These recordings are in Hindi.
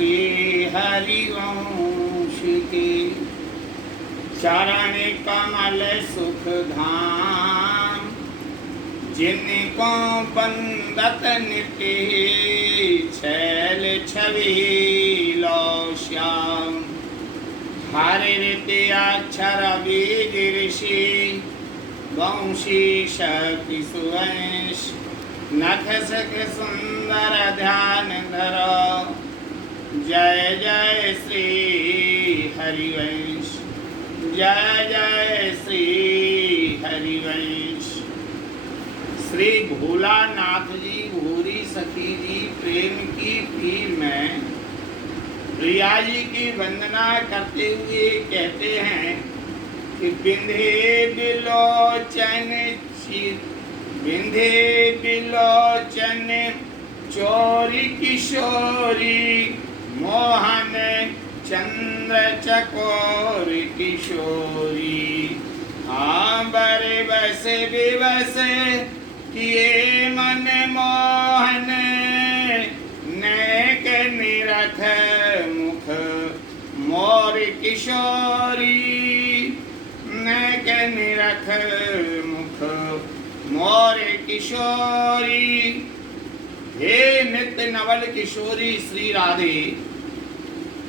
श्री हरिवंश के चरण कमल सुख धाम, जिनको बंदत नित्य छैल छबीलो श्याम। हरि रीति अक्षर बीज ऋषि वंशी शक्ति सुवंश, नख सख सुंदर ध्यान धरो। जय जय श्री हरिवंश, जय जय श्री हरिवंश। श्री भोलानाथ जी भूरी सखी जी प्रेम की पीर में प्रिया जी की वंदना करते हुए कहते हैं कि बिंधे बिलोचन बिंधे बिलोचन चोरी किशोरी, मोहन चंद्र चकोर किशोरी। आंबर बस विवश किए मन मोहन, नेक निरख मुख मोर किशोरी, नेक निरख मुख मोर किशोरी। हे नित्य नवल किशोरी श्री राधे,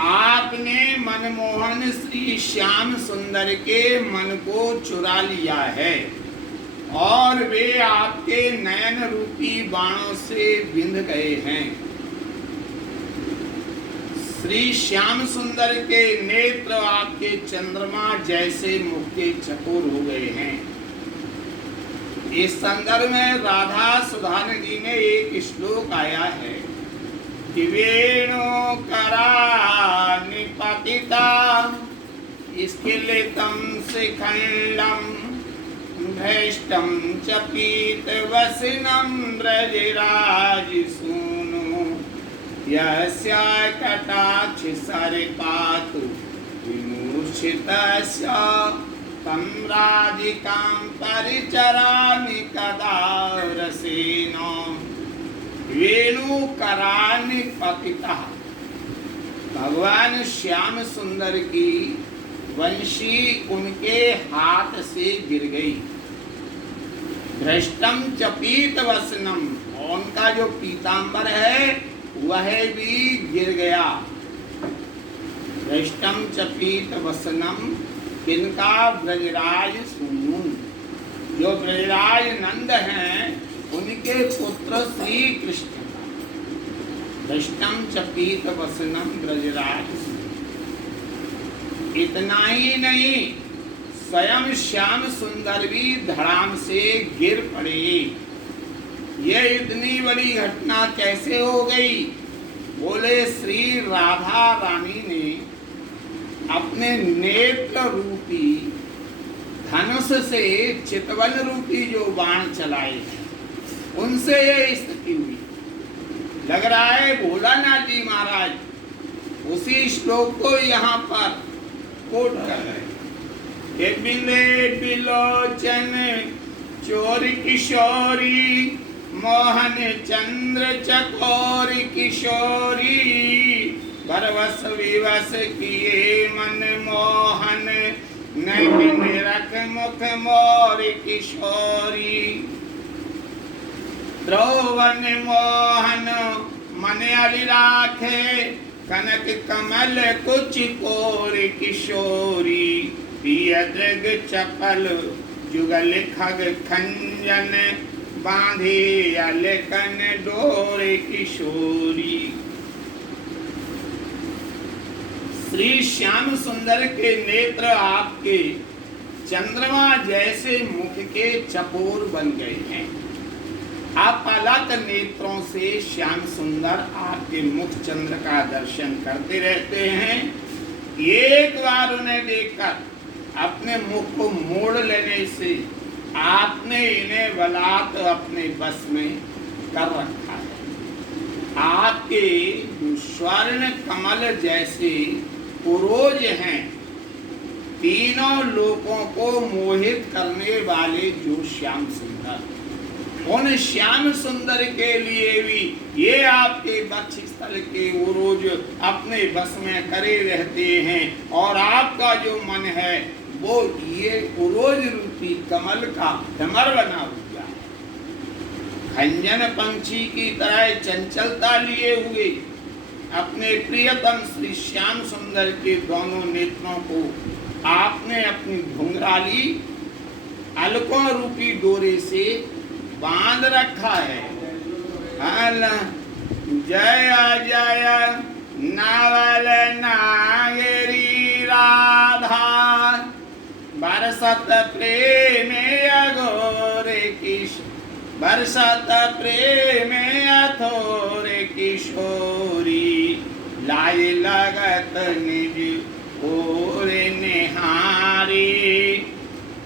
आपने मनमोहन श्री श्याम सुंदर के मन को चुरा लिया है और वे आपके नयन रूपी बाणों से बिंध गए हैं। श्री श्याम सुंदर के नेत्र आपके चंद्रमा जैसे मुख के चकोर हो गए हैं। इस संदर्भ में राधा सुधानिधि में एक श्लोक आया है कि वेणु करा निपतिता स्किलितम शिखंडम, भ्रष्टम च पीत वसनम ब्रजराज सूनु, यस्या कटाक्ष सरपातु विमूर्छितस्य, तम राधिकां परिचरामि कदा रसेन। वेणुकरानि पतिता, भगवान श्याम सुंदर की वंशी उनके हाथ से गिर गई। भ्रष्टम च पीत वसनम, उनका जो पीतांबर है वह भी गिर गया। भ्रष्टम च पीत वसनम, किनका? ब्रजराज सूनु, जो ब्रजराज नंद हैं उनके पुत्र श्री कृष्ण का। भ्रष्टम च पीत वसनम ब्रजराज। इतना ही नहीं, स्वयं श्याम सुंदर भी धड़ाम से गिर पड़े। ये इतनी बड़ी घटना कैसे हो गई? बोले श्री राधा रानी ने अपने नेत्र रूपी धनुष से चितवन रूपी जो बाण चलाए उनसे ये स्थिति हुई। लग रहा है भोलानाथ जी महाराज उसी श्लोक को यहाँ पर कोट कर रहे हैं। बिंदे बिलोचन चोर किशोरी, मोहन चंद्र चकोर किशोरी, भरवस विवश किए मन मोहन, नैक निरख मुख मोर किशोरी। द्रौवन मोहन मन अलिराखे, कनक कमल कुछ कोर किशोरी, पिय दृग चपल जुगल खग खंजन, बांधे अलकन डोर किशोरी। श्री श्याम सुंदर के नेत्र आपके चंद्रमा जैसे मुख के चकोर बन गए हैं। आप अलग नेत्रों से श्याम सुंदर आपके मुख चंद्र का दर्शन करते रहते हैं। एक बार उन्हें देखकर अपने मुख को मोड़ लेने से आपने इन्हें बलात् अपने बस में कर रखा है। आपके स्वर्ण कमल जैसे पुरोज हैं, तीनों लोगों को मोहित करने वाले जो श्याम सुंदर, उन श्याम सुंदर के लिए भी ये आपके वक्ष स्थल के वो रोज अपने बस में करे रहते हैं, और आपका जो मन है वो ये उरोज रूपी कमल का डमर बना हुआ है। खंजन पंछी की तरह चंचलता लिए हुए अपने प्रियतम श्री श्याम सुंदर के दोनों नेत्रों को आपने अपनी घुंघराली अलकों रूपी डोरे से बांध रखा है। जय जय नवल नागरी राधा बरसत प्रेम अघोरे किश बरसत प्रेम अथोरे किशोरी लाय लगत निज ओरे निहारी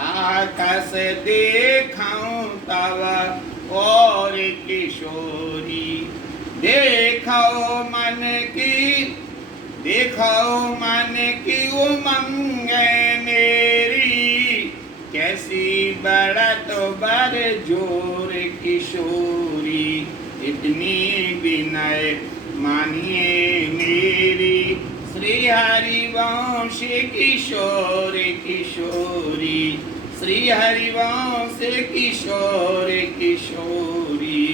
आकाश देखूं तब और किशोरी देखो मन की उमंग मेरी कैसी बढ़त बर जोर किशोरी इतनी विनय मानिए मेरी श्री हरिवंश किशोर किशोरी श्री हरिवंश किशोर किशोरी।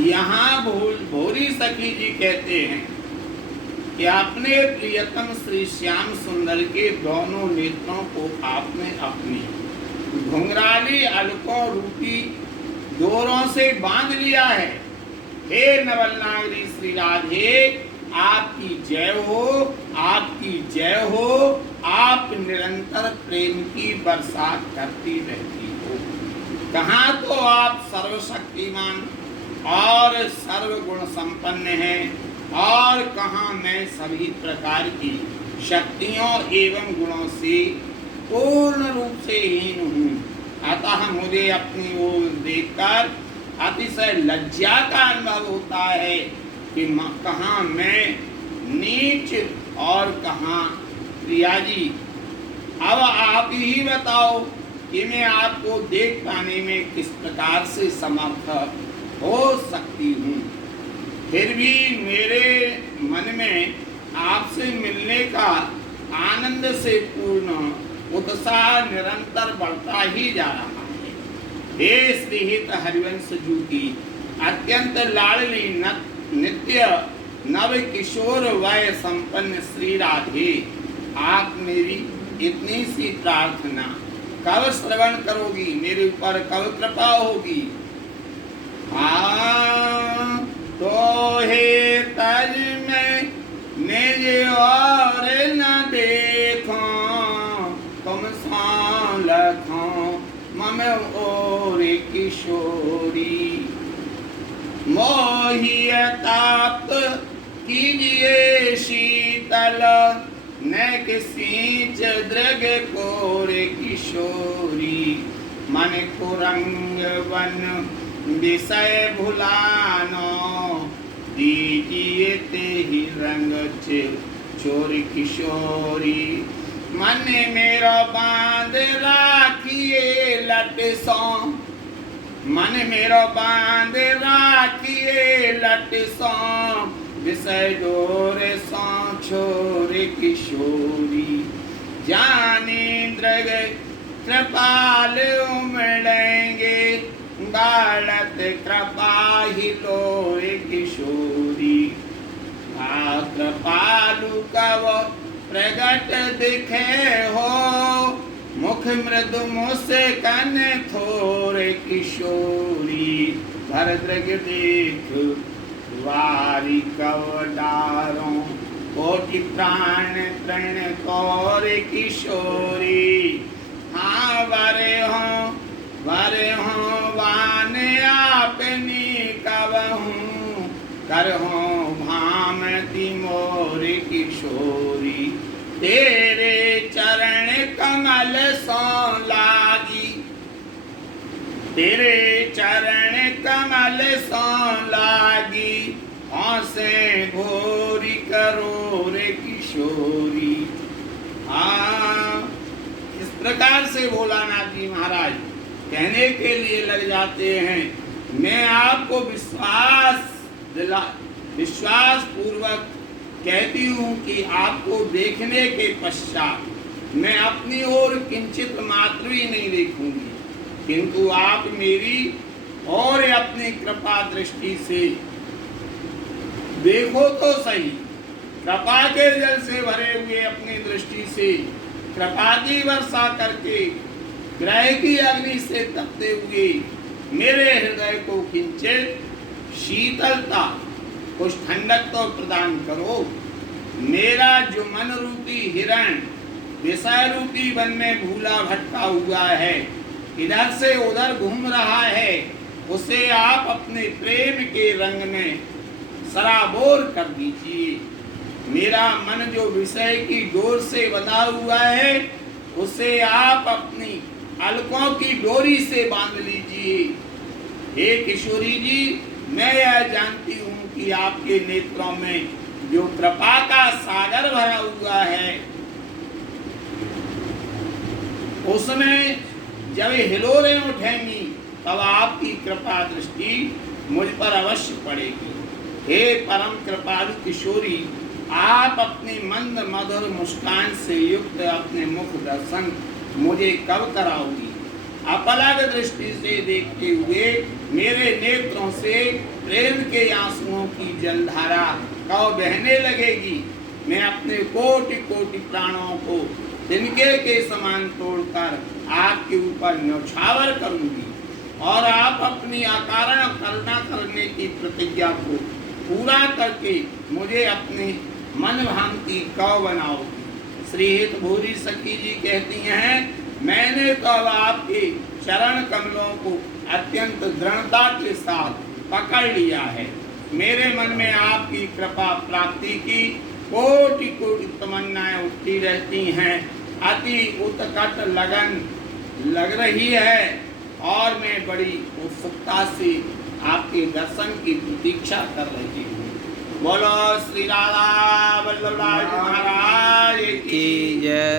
यहाँ भोरी सखी जी कहते हैं कि आपने प्रियतम श्री श्याम सुंदर के दोनों नेत्रों को आपने अपनी घुंघराली अलकों रूपी डोरों से बांध लिया है। हे नवल नागरी श्री राधे, आपकी जय हो, आपकी जय हो। आप निरंतर प्रेम की बरसात करती रहती हो। कहाँ तो आप सर्वशक्तिमान और सर्वगुण संपन्न हैं, और कहाँ मैं सभी प्रकार की शक्तियों एवं गुणों से पूर्ण रूप से हीन हूँ। अतः मुझे अपनी ओर देखकर अतिशय लज्जा का अनुभव होता है कि कहाँ मैं नीच और कहाँ प्रिया जी। अब आप ही बताओ कि मैं आपको देख पाने में किस प्रकार से समर्थ हो सकती हूँ। फिर भी मेरे मन में आपसे मिलने का आनंद से पूर्ण उत्साह निरंतर बढ़ता ही जा रहा है। हे श्रीहित हरिवंश जू की अत्यंत लाडली नित्य नव किशोर वय संपन्न श्री राधे, आप मेरी इतनी सी प्रार्थना कब श्रवण करोगी, मेरे ऊपर कब कृपा होगी। तो हे तज में निज और न देखो, तुम लखो मम और किशोरी। मोहिय ताप कीजिए शीतल, न किसीच दृग कोर किशोरी। मन को रंग वन विषय भुलानो, दीजिए ते ही रंग चोर किशोरी। मन मेरा बांध राखिए लट सो, मन मेरो बांध राखिए लट सो, विषय डोर सो छोर किशोरी। जानेन्द्र कृपाल उमड़ेंगे, गाढ़त कृपा ही लोर किशोरी। कृपालु कव प्रगट दिखे हो, मुख मृदु मुस्कान थोरे किशोरी। भरद्रग देख वारी कव डारों, कोटि प्राण तृण कौर किशोरी। हाँ वरे हो वान आपनी कवहूँ, करहो भामती मोर किशोरी। तेरे चरण कमल सो लागी, तेरे चरण कमल सो लागी। हौसे घोरी करो रे किशोरी। इस प्रकार से भोलानाथ जी महाराज कहने के लिए लग जाते हैं। मैं आपको विश्वास पूर्वक कहती हूँ कि आपको देखने के पश्चात मैं अपनी ओर किंचित मात्र भी नहीं देखूंगी, किंतु आप मेरी और अपनी कृपा दृष्टि से देखो तो सही। कृपा के जल से भरे हुए अपनी दृष्टि से कृपा की वर्षा करके ग्रह की अग्नि से तपते हुए मेरे हृदय को किंचित शीतलता, कुछ ठंडक तो प्रदान करो। मेरा जो मन रूपी हिरण विषय रूपी वन में भूला भटका हुआ है, इधर से उधर घूम रहा है, उसे आप अपने प्रेम के रंग में सराबोर कर दीजिए। मेरा मन जो विषय की डोर से बंधा हुआ है, उसे आप अपनी अलकों की डोरी से बांध लीजिए। हे किशोरी जी, मैं यह जानती हूँ कि आपके नेत्रों में जो कृपा का सागर भरा हुआ है, उसमें जब हिलोरें उठेंगी तब आपकी कृपा दृष्टि मुझ पर अवश्य पड़ेगी। हे परम कृपालु किशोरी, आप अपनी मंद मधुर मुस्कान से युक्त अपने मुख दर्शन मुझे कब कराओगी? अपलग दृष्टि से देखते हुए मेरे नेत्रों से प्रेम के आंसुओं की जलधारा कब बहने लगेगी? मैं अपने कोटि कोटि प्राणों को तिनके के समान तोड़कर आपके ऊपर न्यौछावर करूंगी और आप अपनी अकारण करुणा करने की प्रतिज्ञा को पूरा करके मुझे अपनी मन भांति कब बनाओगी? श्री हित भूरी सखी जी कहती हैं, मैंने तो अब आपके चरण कमलों को अत्यंत दृढ़ता के साथ पकड़ लिया है। मेरे मन में आपकी कृपा प्राप्ति की कोटि कोटि तमन्नाएं उठती रहती हैं। अति उत्कट लगन लग रही है और मैं बड़ी उत्सुकता से आपके दर्शन की प्रतीक्षा कर रही हूँ। बोलो श्री राधा वल्लभ महाराज की जय।